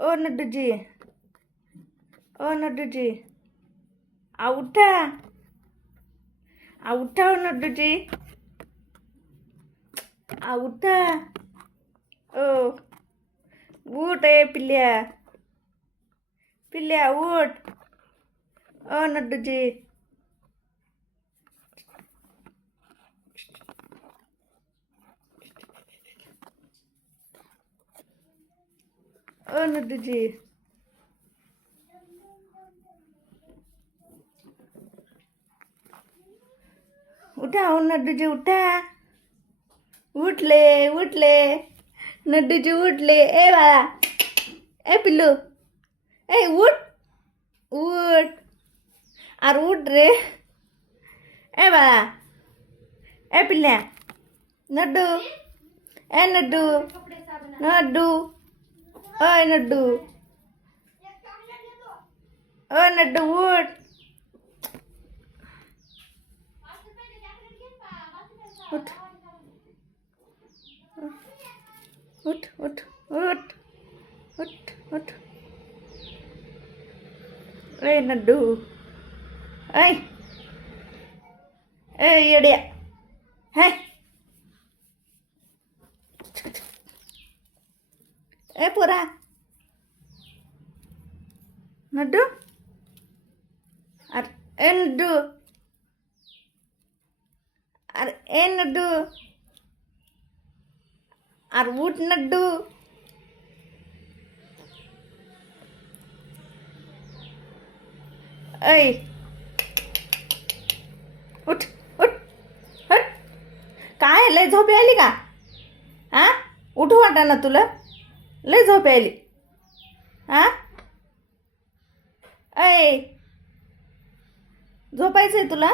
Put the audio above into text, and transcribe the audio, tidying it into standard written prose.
ओ नड्डूजी, ओ नड्डूजी, उठा, उठा ओ नड्डूजी, उठा. ओ उठ ए पिल्ल्या, पिल्ल्या उठ. ओ नड्डूजी, ओ नड्डूजी, उठा ओ नड्डूजी उठा. उठले उठले नड्डूजी उठले. ए बाळा, ए पिल्लू, ए उठ उठ. अरे उठ रे. ए बाळा, ए पिल्ल्या, नड्डू, ए नड्डू, नड्डू, ओय नड्डू, ओ नड्डू उठ. उठ उठ उठ उठ उठ उठ. ए नड्डू, ऐ ए येड्या, हाय ए पोरा. नड्डू, अरे ए नड्डू, अरे ए नड्डू, अरे उठ नड्डू. ऐ उठ उठ हट. काय लय झोप आली का? हा, उठू वाटा ना तुला? लय झोप आली. हा, ऐ झोपायचंय तुला?